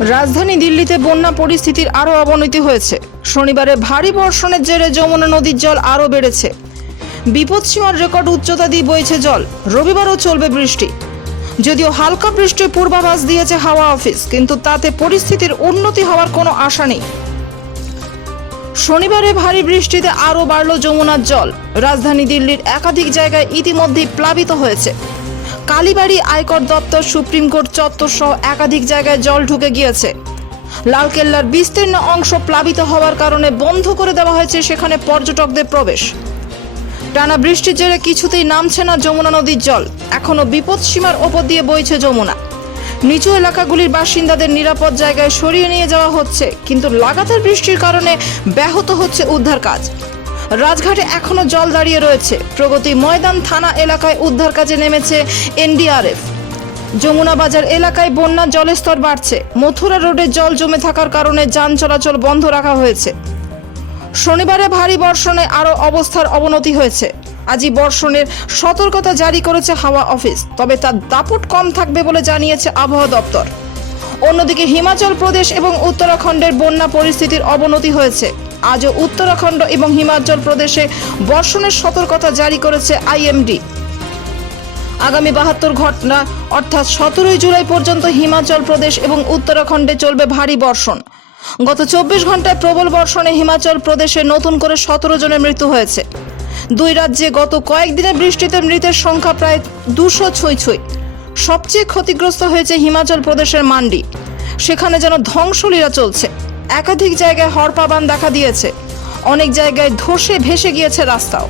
রাজধানী দিল্লিতে বন্যা পরিস্থিতির আরও অবনতি হয়েছে। শনিবারে ভারী বর্ষণের জেরে যমুনা নদীর জল আরও বেড়েছে। বিপদসীমার রেকর্ড উচ্চতা দিয়ে বইছে জল। রবিবারও চলবে বৃষ্টি। যদিও হালকা বৃষ্টির পূর্বাভাস দিয়েছে হাওয়া অফিস, কিন্তু তাতে পরিস্থিতির উন্নতি হওয়ার কোনো আশা নেই। শনিবারে ভারী বৃষ্টিতে আরও বাড়ল যমুনার জল। রাজধানী দিল্লির একাধিক জায়গায় ইতিমধ্যেই প্লাবিত হয়েছে। কালীবাড়ি আয়কর দপ্তর সুপ্রিম কোর্ট চত্বর সহ একাধিক জায়গায় জল ঢুকে গিয়েছে। লালকেল্লার বিস্তীর্ণ অংশ প্লাবিত হওয়ার কারণে বন্ধ করে দেওয়া হয়েছে সেখানে পর্যটকদের প্রবেশ। টানা বৃষ্টির জেরে কিছুতেই নামছে না যমুনা নদীর জল। এখনও বিপদ সীমার ওপর দিয়ে বইছে যমুনা। নিচু এলাকাগুলির বাসিন্দাদের নিরাপদ জায়গায় সরিয়ে নিয়ে যাওয়া হচ্ছে, কিন্তু লাগাতার বৃষ্টির কারণে ব্যাহত হচ্ছে উদ্ধার কাজ। রাজঘাটে এখনও জল দাঁড়িয়ে রয়েছে। প্রগতি ময়দান থানা এলাকায় উদ্ধার কাজে নেমেছে এনডিআরএফ। যমুনা বাজার এলাকায় বন্যার জলস্তর বাড়ছে। মথুরা রোডে জল জমে থাকার কারণে যান চলাচল বন্ধ রাখা হয়েছে। শনিবারে ভারী বর্ষণে আরও অবস্থার অবনতি হয়েছে। আজই বর্ষণের সতর্কতা জারি করেছে হাওয়া অফিস, তবে তার দাপট কম থাকবে বলে জানিয়েছে আবহাওয়া দপ্তর। অন্যদিকে হিমাচল প্রদেশ এবং উত্তরাখণ্ডের বন্যা পরিস্থিতির অবনতি হয়েছে। আজও উত্তরাখণ্ড এবং হিমাচল প্রদেশে বর্ষণের সতর্কতা জারি করেছে আইএমডি। আগামী বাহাত্তর ঘটনা অর্থাৎ সতেরোই জুলাই পর্যন্ত হিমাচল প্রদেশ এবং উত্তরাখণ্ডে চলবে ভারী বর্ষণ। গত চব্বিশ ঘন্টায় প্রবল বর্ষণে হিমাচল প্রদেশে নতুন করে সতেরো জনের মৃত্যু হয়েছে। দুই রাজ্যে গত কয়েকদিনের বৃষ্টিতে মৃতের সংখ্যা প্রায় দুশো ছুঁই ছুঁই সবচেয়ে ক্ষতিগ্রস্ত হয়েছে হিমাচল প্রদেশের মান্ডি। সেখানে যেন ধ্বংসলীরা চলছে। একাধিক জায়গায় হরপাবান দেখা দিয়েছে। অনেক জায়গায় ধসে ভেসে গিয়েছে রাস্তাও।